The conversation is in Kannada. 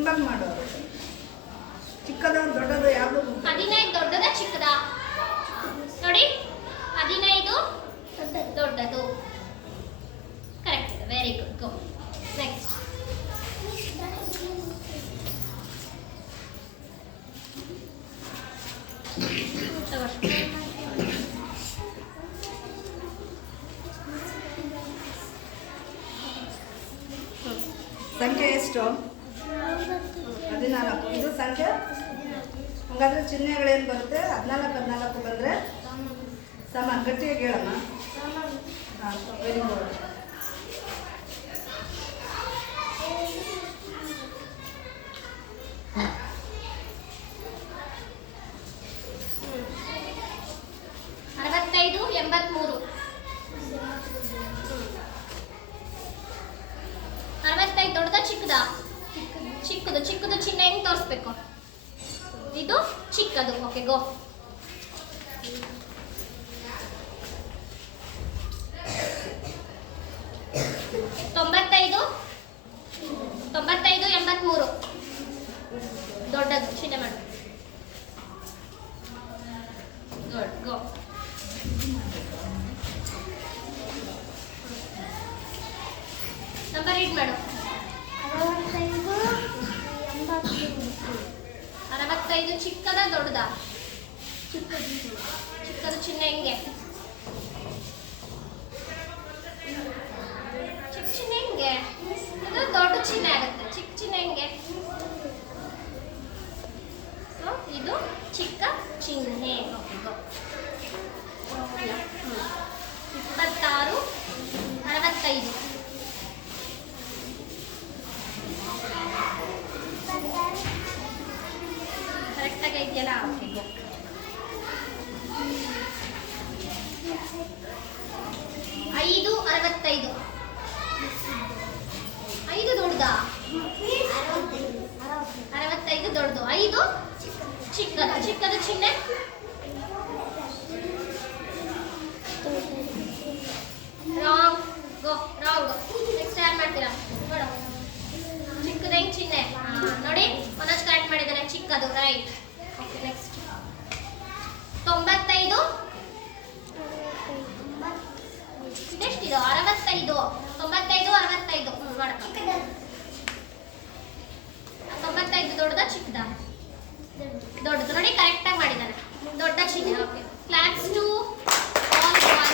ಸಿಂಬಲ್ ಮಾಡು. ಚಿಕ್ಕದು ದೊಡ್ಡದು ಯಾವುದು? 15 ದೊಡ್ಡದ ಚಿಕ್ಕದ? ನೋಡಿ 15 ದೊಡ್ಡದು. ಕರೆಕ್ಟ್ ಇದೆ, ವೆರಿ ಗುಡ್. Go next. ಸಂಖ್ಯೆ ಎಷ್ಟು? 14. ಇದು ಸಂಖ್ಯೆ. ಹಾಗಾದ್ರೆ ಚಿಹ್ನೆಗಳೇನು ಬರುತ್ತೆ? 14 ಬಂದರೆ ಸಮ. ಗಟ್ಟಿಯಾಗಿ ಹೇಳಮ್ಮ. ಹಾಂ, ವೆರಿ ಗುಡ್. ಅರವತ್ತೈದು 83. 65 ದೊಡ್ಡದ ಚಿಕ್ಕದ? ಚಿಕ್ಕದು. ಚಿಕ್ಕದು ಚಿಹ್ನೆ ಹೆಂಗೆ ತೋರಿಸ್ಬೇಕು? ಇದು ಚಿಕ್ಕದು. ಓಕೆ, ಗೋ. ತೊಂಬತ್ತೈದು 83. ದೊಡ್ಡದು ಚಿಹ್ನೆ ಮಾಡು. ಗುಡ್, ಗೋ. ನಂಬರ್ ರೀಡ್ ಮಾಡು. 65 ಚಿಕ್ಕದ ದೊಡ್ಡದ? ಚಿಕ್ಕದು ಚಿಹ್ನೆ ಹೆಂಗೆ? ಚಿಕ್ಕ ಚಿಹ್ನೆ ಹೆಂಗೆ? ಇದು ದೊಡ್ಡ ಚಿಹ್ನೆ ಆಗುತ್ತೆ. ಚಿಕ್ಕ ಚಿಹ್ನೆ ಹೆಂಗೆ? ಇದು ಚಿಕ್ಕ ಚಿಹ್ನೆ. ಓಕೆ, ಗೋ. 26 65. ಕರೆಕ್ಟಾಗಿ ಇದೆಯಲ್ಲ? ಓಕೆ, ಗೋ. 5 65. 5 ದೊಡ್ಡದಾ? 65 ದೊಡ್ಡದು. 5 ಚಿಕ್ಕದು. ಚಿಕ್ಕದು ಚಿಹ್ನೆ? ರಾಂಗ್. ಗೋ, ರಾಂಗ್. ನೆಕ್ಸ್ಟ್ ಯಾರು ಮಾಡ್ತೀರಾ ನೋಡು. ಚಿಕ್ಕದ ಹೆಂಗ್ ಚಿಹ್ನೆ? ನೋಡಿ, ಮನೋಜ್ ಕರೆಕ್ಟ್ ಮಾಡಿದ್ದಾನೆ. ಚಿಕ್ಕದು, ರೈಟ್. Okay, next. 95 ಇದೆಷ್ಟಿದು? 65. 95 65. ಮಾಡಪ್ಪ.